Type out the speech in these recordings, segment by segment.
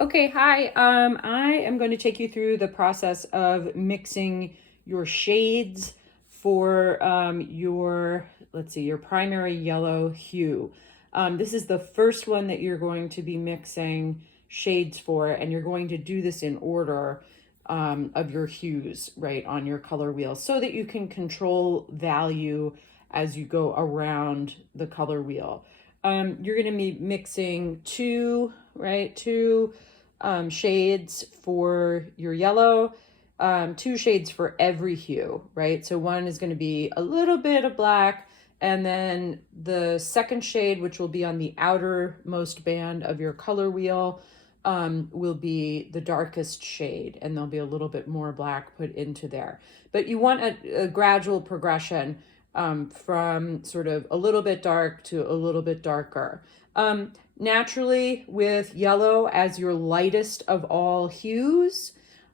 Okay, hi. I am going to take you through the process of mixing your shades for let's see, your primary yellow hue. This is the first one that you're going to be mixing shades for, and you're going to do this in order of your hues, right, on your color wheel so that you can control value as you go around the color wheel. You're going to be mixing two shades for your yellow, two shades for every hue, right? So one is going to be a little bit of black, and then the second shade, which will be on the outermost band of your color wheel, will be the darkest shade, and there'll be a little bit more black put into there. But you want a gradual progression from sort of a little bit dark to a little bit darker. Naturally, with yellow as your lightest of all hues,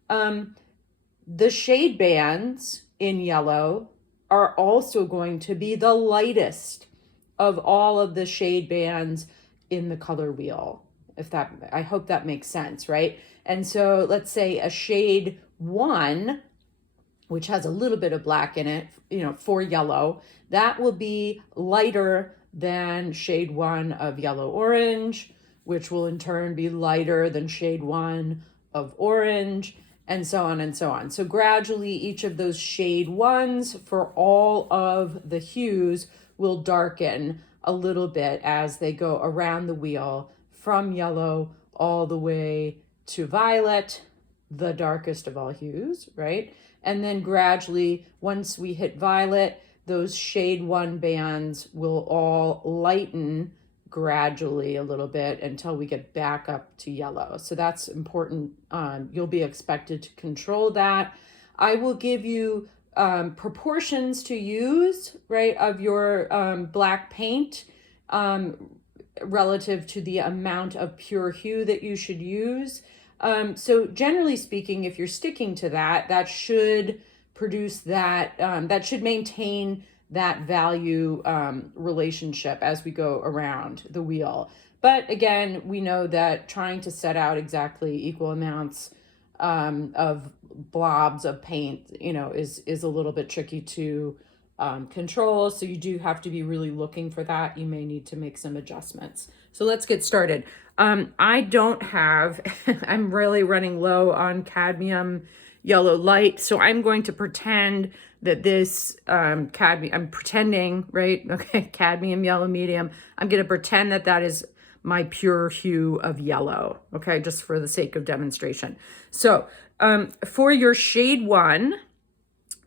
the shade bands in yellow are also going to be the lightest of all of the shade bands in the color wheel. I hope that makes sense, right? And so let's say a shade 1, which has a little bit of black in it, for yellow, that will be lighter than shade 1 of yellow orange, which will in turn be lighter than shade 1 of orange, and so on and so on. So gradually each of those shade 1s for all of the hues will darken a little bit as they go around the wheel from yellow all the way to violet, the darkest of all hues, right? And then gradually, once we hit violet, those shade 1 bands will all lighten gradually a little bit until we get back up to yellow. So that's important. You'll be expected to control that. I will give you proportions to use, right, of your black paint relative to the amount of pure hue that you should use. So generally speaking, if you're sticking to that, that should produce that should maintain that value relationship as we go around the wheel. But again, we know that trying to set out exactly equal amounts of blobs of paint, is a little bit tricky to control. So you do have to be really looking for that. You may need to make some adjustments. So let's get started. I don't have, I'm really running low on cadmium yellow light. So I'm going to pretend that this I'm pretending, right? Okay, cadmium yellow medium. I'm going to pretend that that is my pure hue of yellow, okay, just for the sake of demonstration. So for your shade 1,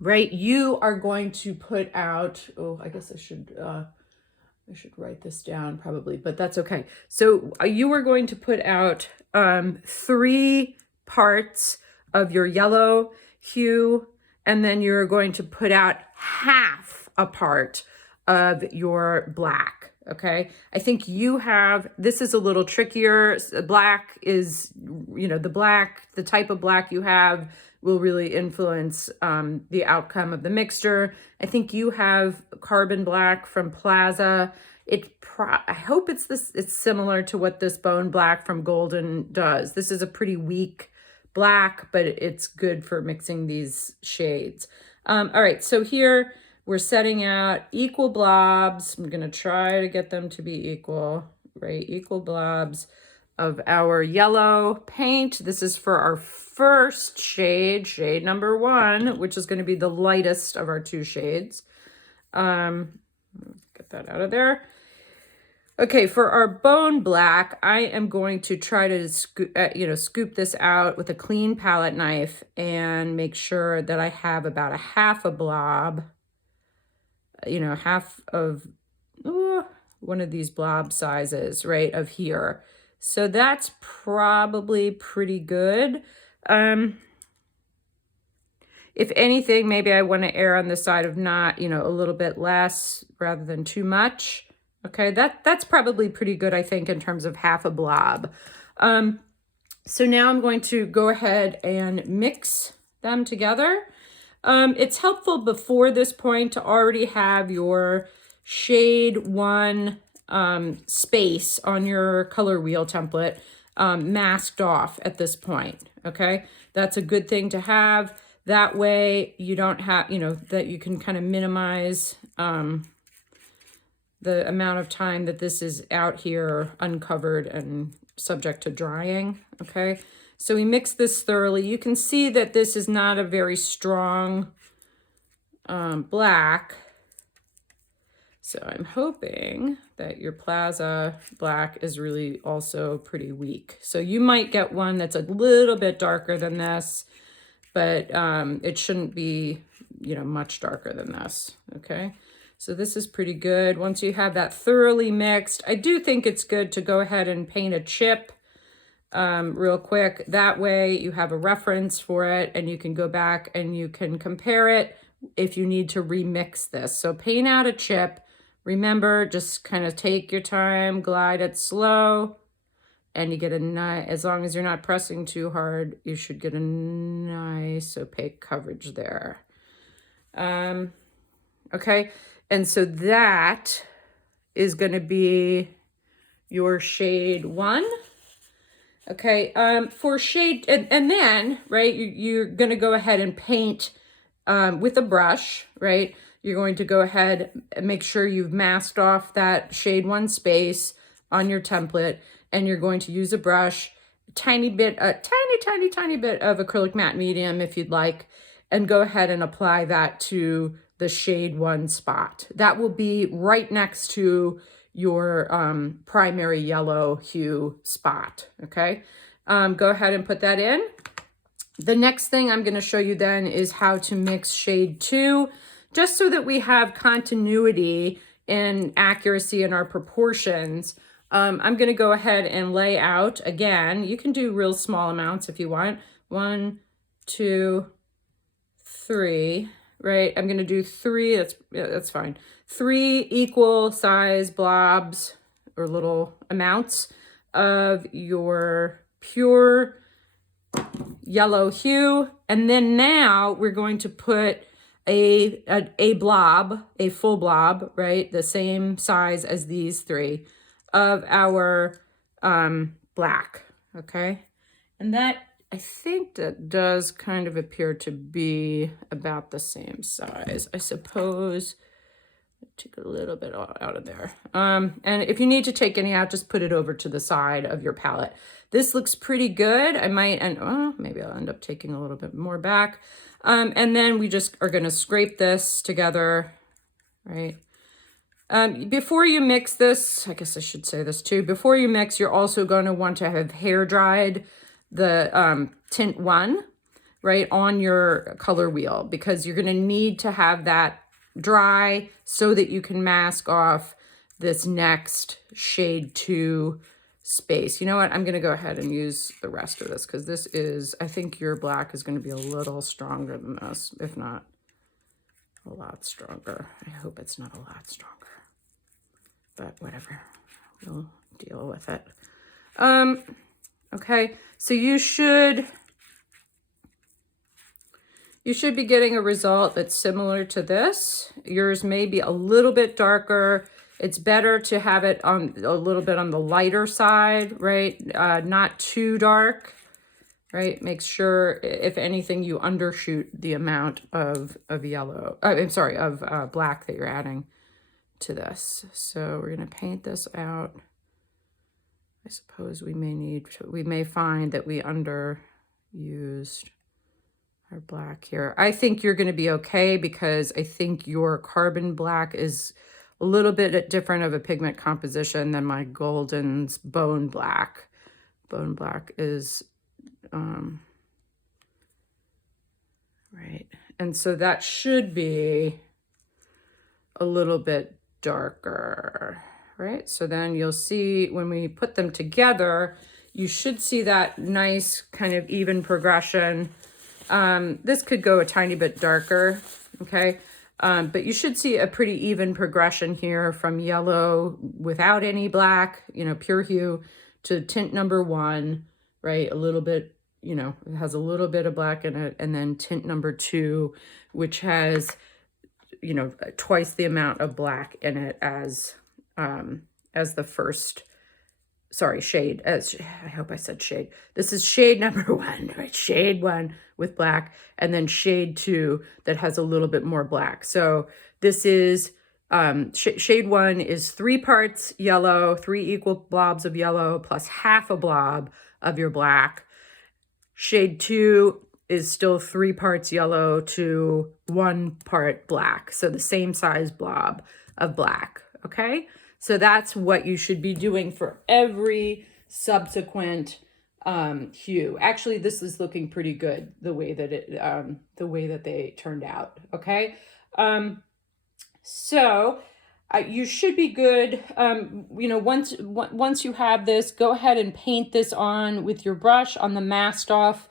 right, you are going to put out, I guess I should write this down probably, but that's okay. So you are going to put out 3 parts of your yellow hue, and then you're going to put out half a part of your black. Okay, I think this is a little trickier. Black is, the type of black you have will really influence the outcome of the mixture. I think you have carbon black from Plaza. I hope it's similar to what this bone black from Golden does. This is a pretty weak black, but it's good for mixing these shades. All right, so here we're setting out equal blobs. I'm going to try to get them to be equal, right? Equal blobs of our yellow paint. This is for our first shade number 1, which is going to be the lightest of our 2 shades. Get that out of there. Okay, for our bone black, I am going to try to scoop this out with a clean palette knife and make sure that I have about a half a blob, half of one of these blob sizes, right, of here. So that's probably pretty good. If anything, maybe I want to err on the side of not, a little bit less rather than too much. Okay, that's probably pretty good, I think, in terms of half a blob. So now I'm going to go ahead and mix them together. It's helpful before this point to already have your shade 1 space on your color wheel template. masked off at this point, okay? That's a good thing to have. That way you don't have, you know, that you can kind of minimize the amount of time that this is out here uncovered and subject to drying, okay? So we mix this thoroughly. You can see that this is not a very strong black. So I'm hoping that your Plaza black is really also pretty weak. So you might get one that's a little bit darker than this, but it shouldn't be, you know, much darker than this, okay? So this is pretty good. Once you have that thoroughly mixed, I do think it's good to go ahead and paint a chip real quick. That way you have a reference for it and you can go back and you can compare it if you need to remix this. So paint out a chip. Remember, just kind of take your time, glide it slow, and you get a nice, as long as you're not pressing too hard, you should get a nice opaque coverage there. Okay, and so that is going to be your shade 1. Okay, for shade, and then, right, you're going to go ahead and paint with a brush, right? You're going to go ahead and make sure you've masked off that shade 1 space on your template, and you're going to use a brush, a tiny bit of acrylic matte medium if you'd like, and go ahead and apply that to the shade 1 spot. That will be right next to your primary yellow hue spot, okay? Go ahead and put that in. The next thing I'm going to show you then is how to mix shade 2, just so that we have continuity and accuracy in our proportions. I'm going to go ahead and lay out again. You can do real small amounts if you want. 1, 2, 3, right? I'm going to do 3. That's fine. 3 equal size blobs or little amounts of your pure yellow hue. And then now we're going to put a blob, a full blob, right? The same size as these 3 of our black, okay? And that, I think that does kind of appear to be about the same size. I suppose, take a little bit out of there. And if you need to take any out, just put it over to the side of your palette. This looks pretty good. I might, and maybe I'll end up taking a little bit more back. And then we just are going to scrape this together, right? Before you mix this, I guess I should say this too, before you mix, you're also going to want to have hair dried the tint 1, right, on your color wheel, because you're going to need to have that dry so that you can mask off this next shade 2 space. You know what? I'm going to go ahead and use the rest of this because this is, I think your black is going to be a little stronger than this, if not a lot stronger. I hope it's not a lot stronger, but whatever, we'll deal with it. Okay, so you should be getting a result that's similar to this. Yours may be a little bit darker. It's better to have it on a little bit on the lighter side, right? Not too dark, right? Make sure, if anything, you undershoot the amount of yellow, I'm sorry, of black that you're adding to this. So we're gonna paint this out. I suppose we may find that we underused our black here. I think you're gonna be okay because I think your carbon black is a little bit different of a pigment composition than my Golden's bone black. Bone black is, right. And so that should be a little bit darker, right? So then you'll see when we put them together, you should see that nice kind of even progression. This could go a tiny bit darker, okay? But you should see a pretty even progression here from yellow without any black, you know, pure hue, to tint number 1, right? A little bit, you know, it has a little bit of black in it, and then tint number 2, which has, you know, twice the amount of black in it as the first sorry, shade. I hope I said shade. This is shade number 1, right? Shade 1 with black, and then shade 2 that has a little bit more black. So this is shade 1 is 3 parts yellow, 3 equal blobs of yellow plus half a blob of your black. Shade 2 is still 3 parts yellow to 1 part black. So the same size blob of black, okay? So that's what you should be doing for every subsequent hue. Actually, this is looking pretty good, the way that they turned out, okay? So you should be good. Once you have this, go ahead and paint this on with your brush on the masked off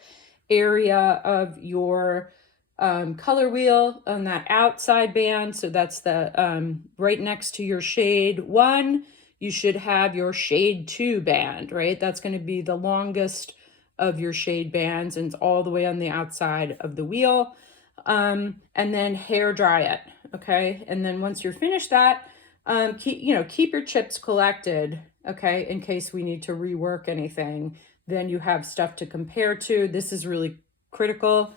area of your color wheel on that outside band. So that's the right next to your shade 1. You should have your shade 2 band, right? That's going to be the longest of your shade bands, and it's all the way on the outside of the wheel. And then hair dry it, okay? And then once you're finished that, keep your chips collected, okay, in case we need to rework anything. Then you have stuff to compare to. This is really critical.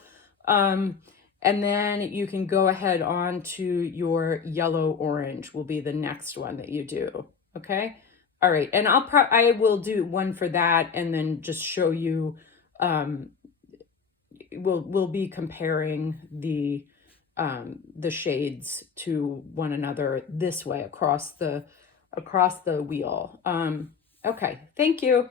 And then you can go ahead on to your yellow orange will be the next one that you do, okay? All right, and I will do one for that and then just show you, we'll be comparing the shades to one another this way across the wheel. Okay, thank you.